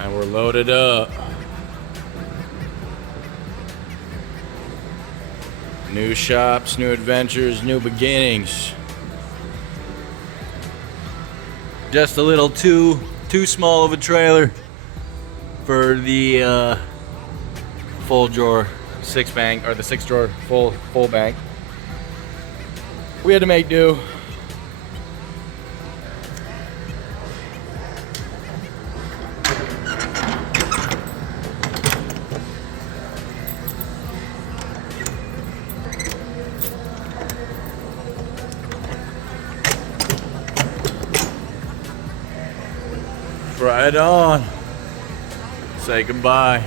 And we're loaded up. New shops, new adventures, new beginnings. Just a little too small of a trailer for the full drawer six bank, or the six drawer full bank. We had to make do. Right on. Say goodbye.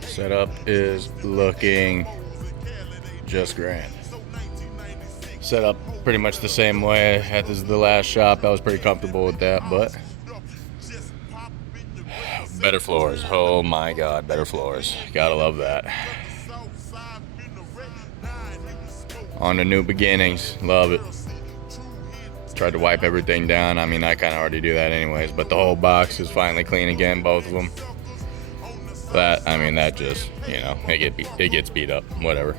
Setup is looking just grand. Setup pretty much the same way as the last shop. I was pretty comfortable with that, but better floors. Oh my God, better floors. Gotta love that. On to new beginnings. Love it. Tried to wipe everything down. I mean, I kind of already do that anyways, but the whole box is finally clean again, both of them. That, I mean, that just, you know, it gets beat up, whatever.